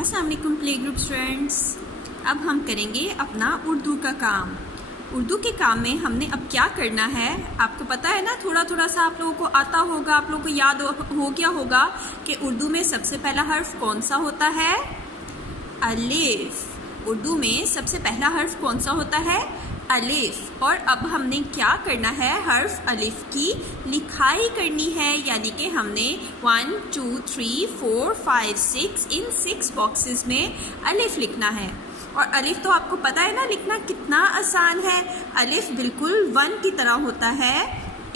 अस्सलाम वालेकुम play group students. अब हम करेंगे अपना उर्दू का काम। उर्दू के काम में हमने अब क्या करना है आपको पता है ना, थोड़ा थोड़ा सा आप लोगों को आता होगा, आप लोगों को याद हो गया होगा कि उर्दू में सबसे पहला हर्फ कौन सा होता है? अलिफ। उर्दू में सबसे पहला हर्फ कौन सा होता है? अलिफ। और अब हमने क्या करना है, हर्फ अलिफ की लिखाई करनी है, यानी कि हमने 1 2 3 4 5 6 इन 6 बॉक्सेस में अलिफ लिखना है। और अलिफ तो आपको पता है ना लिखना कितना आसान है। अलिफ बिल्कुल 1 की तरह होता है,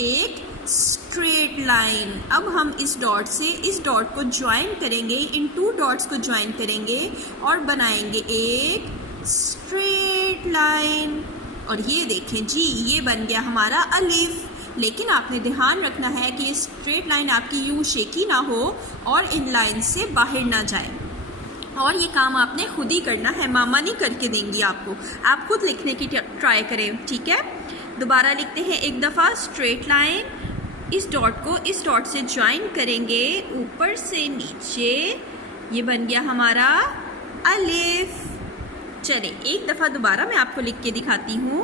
एक स्ट्रेट लाइन। अब हम इस डॉट से इस डॉट को ज्वाइन करेंगे, इन 2 डॉट्स को ज्वाइन करेंगे और बनाएंगे एक स्ट्रेट लाइन। और ये देखें जी, ये बन गया हमारा अलिफ। लेकिन आपने ध्यान रखना है कि ये स्ट्रेट लाइन आपकी यूं शेकी ना हो और इन लाइन से बाहर ना जाए। और ये काम आपने खुद ही करना है, मामा नहीं करके देंगी आपको, आप खुद लिखने की ट्राई करें, ठीक है। दोबारा लिखते हैं एक दफ़ा स्ट्रेट लाइन। इस डॉट को इस डॉट से ज्वाइन करेंगे ऊपर से नीचे, ये बन गया हमारा अलिफ। चले एक दफ़ा दोबारा मैं आपको लिख के दिखाती हूँ।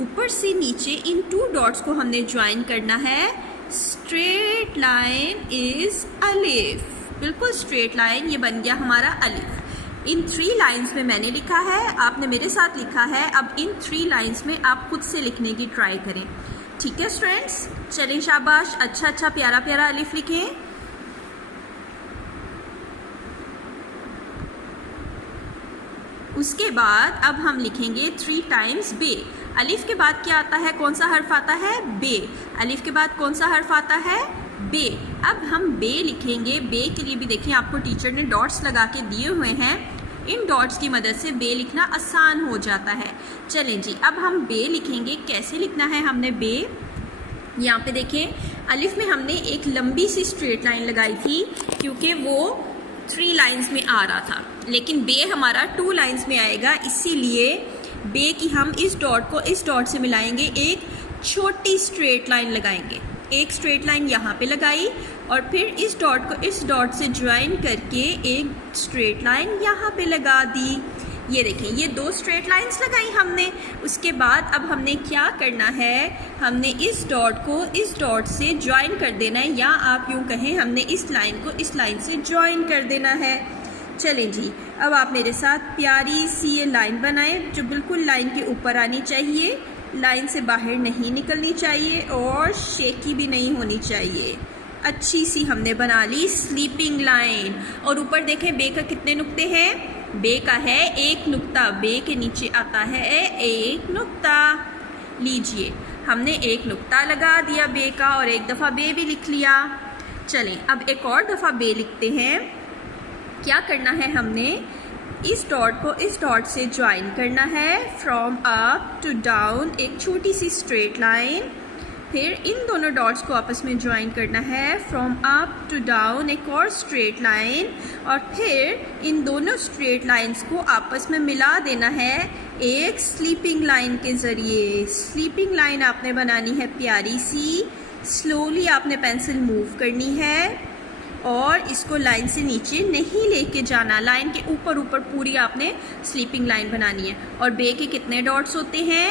ऊपर से नीचे इन 2 डॉट्स को हमने ज्वाइन करना है। स्ट्रेट लाइन इज़ अलिफ, बिल्कुल स्ट्रेट लाइन, ये बन गया हमारा अलिफ। इन 3 लाइंस में मैंने लिखा है, आपने मेरे साथ लिखा है। अब इन 3 लाइंस में आप खुद से लिखने की ट्राई करें, ठीक है स्टूडेंट्स। चलिए शाबाश, अच्छा प्यारा प्यारा अलिफ लिखें। उसके बाद अब हम लिखेंगे 3 टाइम्स बे। अलिफ के बाद क्या आता है, कौन सा हर्फ आता है? बे। अलिफ के बाद कौन सा हर्फ आता है? बे। अब हम बे लिखेंगे। बे के लिए भी देखें आपको टीचर ने डॉट्स लगा के दिए हुए हैं, इन डॉट्स की मदद से बे लिखना आसान हो जाता है। चलें जी, अब हम बे लिखेंगे। कैसे लिखना है हमने बे? यहाँ पे देखें अलिफ में हमने एक लंबी सी स्ट्रेट लाइन लगाई थी क्योंकि वो 3 लाइंस में आ रहा था, लेकिन बे हमारा 2 लाइंस में आएगा, इसीलिए बे की हम इस डॉट को इस डॉट से मिलाएंगे, एक छोटी स्ट्रेट लाइन लगाएंगे। एक स्ट्रेट लाइन यहाँ पे लगाई और फिर इस डॉट को इस डॉट से ज्वाइन करके एक स्ट्रेट लाइन यहाँ पे लगा दी। ये देखें, ये 2 स्ट्रेट लाइंस लगाई हमने। उसके बाद अब हमने क्या करना है, हमने इस डॉट को इस डॉट से ज्वाइन कर देना है, या आप यूँ कहें हमने इस लाइन को इस लाइन से ज्वाइन कर देना है। चलें जी, अब आप मेरे साथ प्यारी सी ये लाइन बनाएं जो बिल्कुल लाइन के ऊपर आनी चाहिए, लाइन से बाहर नहीं निकलनी चाहिए और शेकी भी नहीं होनी चाहिए। अच्छी सी हमने बना ली स्लीपिंग लाइन। और ऊपर देखें बे का कितने नुक्ते हैं? बे का है 1 नुक्ता, बे के नीचे आता है 1 नुक्ता। लीजिए, हमने 1 नुक्ता लगा दिया बे का और एक दफ़ा बे भी लिख लिया। चलें अब एक और दफ़ा बे लिखते हैं। क्या करना है, हमने इस डॉट को इस डॉट से ज्वाइन करना है, फ्रॉम अप टू डाउन एक छोटी सी स्ट्रेट लाइन। फिर इन दोनों डॉट्स को आपस में ज्वाइन करना है, फ्रॉम अप टू डाउन एक और स्ट्रेट लाइन। और फिर इन दोनों स्ट्रेट लाइंस को आपस में मिला देना है एक स्लीपिंग लाइन के ज़रिए। स्लीपिंग लाइन आपने बनानी है प्यारी सी, स्लोली आपने पेंसिल मूव करनी है और इसको लाइन से नीचे नहीं लेके जाना, लाइन के ऊपर ऊपर पूरी आपने स्लीपिंग लाइन बनानी है। और बे के कितने डॉट्स होते हैं?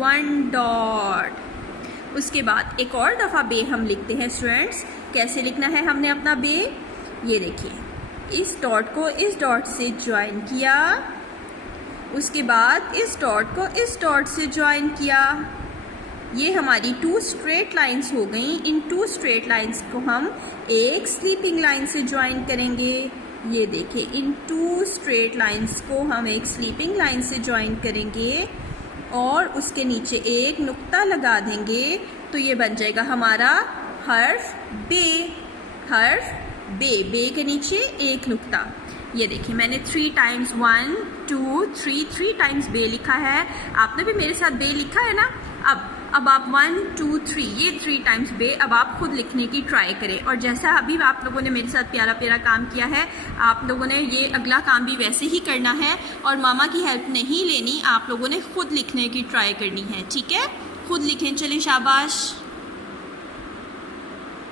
1 डॉट। उसके बाद एक और दफ़ा बे हम लिखते हैं स्टूडेंट्स। कैसे लिखना है हमने अपना बे? ये देखिए, इस डॉट को इस डॉट से ज्वाइन किया, उसके बाद इस डॉट को इस डॉट से ज्वाइन किया। ये हमारी 2 स्ट्रेट लाइंस हो गई। इन 2 स्ट्रेट लाइंस को हम एक स्लीपिंग लाइन से ज्वाइन करेंगे। ये देखिए, इन 2 स्ट्रेट लाइंस को हम एक स्लीपिंग लाइन से ज्वाइन करेंगे और उसके नीचे एक नुक्ता लगा देंगे, तो ये बन जाएगा हमारा हर्फ बे। हर्फ बे, बे के नीचे एक नुक्ता। ये देखिए, मैंने 3 टाइम्स 1 2 3 टाइम्स बे लिखा है। आपने भी मेरे साथ बे लिखा है ना। अब आप 1 2 3 ये 3 टाइम्स बे अब आप खुद लिखने की ट्राई करें। और जैसा अभी आप लोगों ने मेरे साथ प्यारा प्यारा काम किया है, आप लोगों ने ये अगला काम भी वैसे ही करना है और मामा की हेल्प नहीं लेनी, आप लोगों ने खुद लिखने की ट्राई करनी है, ठीक है। खुद लिखें, चलें शाबाश।